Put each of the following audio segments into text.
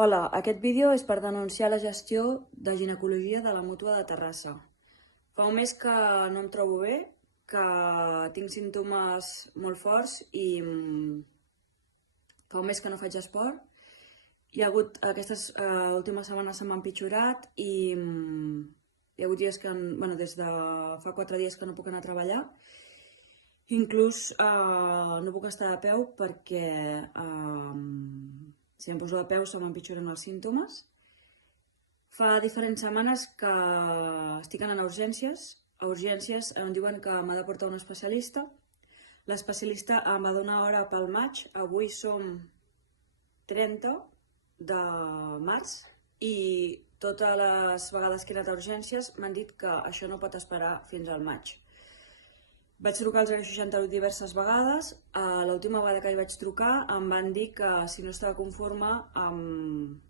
Hola, aquest vídeo és per denunciar la gestió de ginecologia de la Mútua de Terrassa. Fa un mes que no em trobo bé, que tinc símptomes molt forts i fa un mes que no faig esport. Aquestes últimes setmanes se m'han empitjorat i hi ha hagut dies que, des de fa 4 dies que no puc anar a treballar. Inclús no puc estar de peu perquè si em poso de peu se m'empitjoren els símptomes. Fa diferents setmanes que estic anant a urgències. A urgències em diuen que m'ha de portar un especialista. L'especialista em va donar hora pel maig. Avui som 30 de març i totes les vegades que he anat a urgències m'han dit que això no pot esperar fins al maig. Vaig trucar al 068 diverses vegades. L'última vegada que hi vaig trucar em van dir que si no estava conforme amb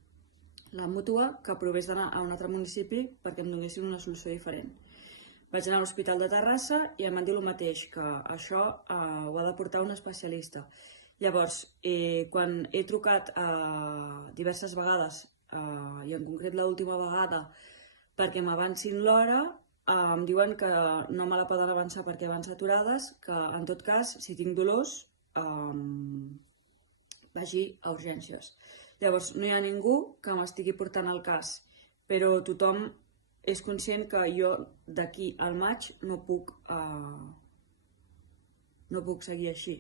la mútua, que provés d'anar a un altre municipi perquè em donessin una solució diferent. Vaig anar a l'Hospital de Terrassa i em van dir el mateix, que això ho ha de portar un especialista. Llavors, quan he trucat diverses vegades, i en concret l'última vegada perquè m'avancin l'hora, em diuen que no me la poden avançar perquè van saturades, que en tot cas, si tinc dolors, vagi a urgències. Llavors, no hi ha ningú que m'estigui portant el cas, però tothom és conscient que jo d'aquí al maig no puc seguir així.